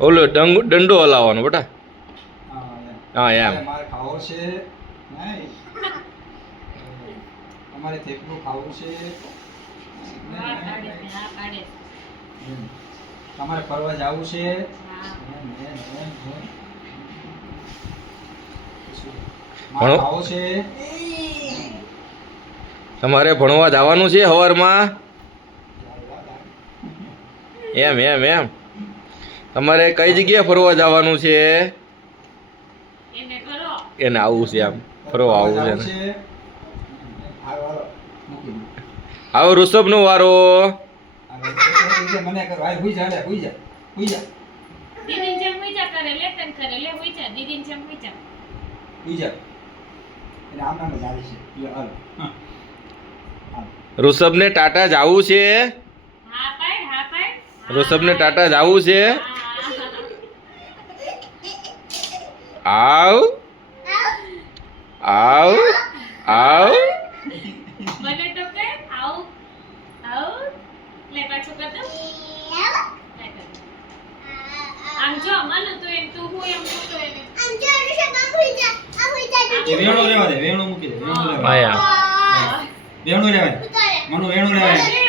ઓલો ડંગ દંડો હલાવવાનો બેટા. હા, એમ. ખાવો છે અમારે થેપલું ખાવું છે. તમારે ફરવા જવું? ભણો. છે? તમારે ભણવા જવાનું છે સવારમાં એમ એમ એમ. તમારે કઈ જગ્યાએ ફરવા જવાનું છે? એને આવું છે આમ ફરવા આવું છે આવો ઋષભ. આવો ઋષભનો વારો. ઋષભ ને હુઈ જા જા જા જા જ આવું છે. હાલો. ઋષભને ટાટા જવું છે? ટાટા જવું છે? આવ. આવ. આવ. મને તો કે આવ. આવ. લે પાછું કર દો. આમ જો મને તો એમ તું હું એમ હું તો એને. જા વેણો રેવા દે વેણો મૂકી દે વેણો રહેવા આયા વેણું રેવા મનુ વેણું રહેવાય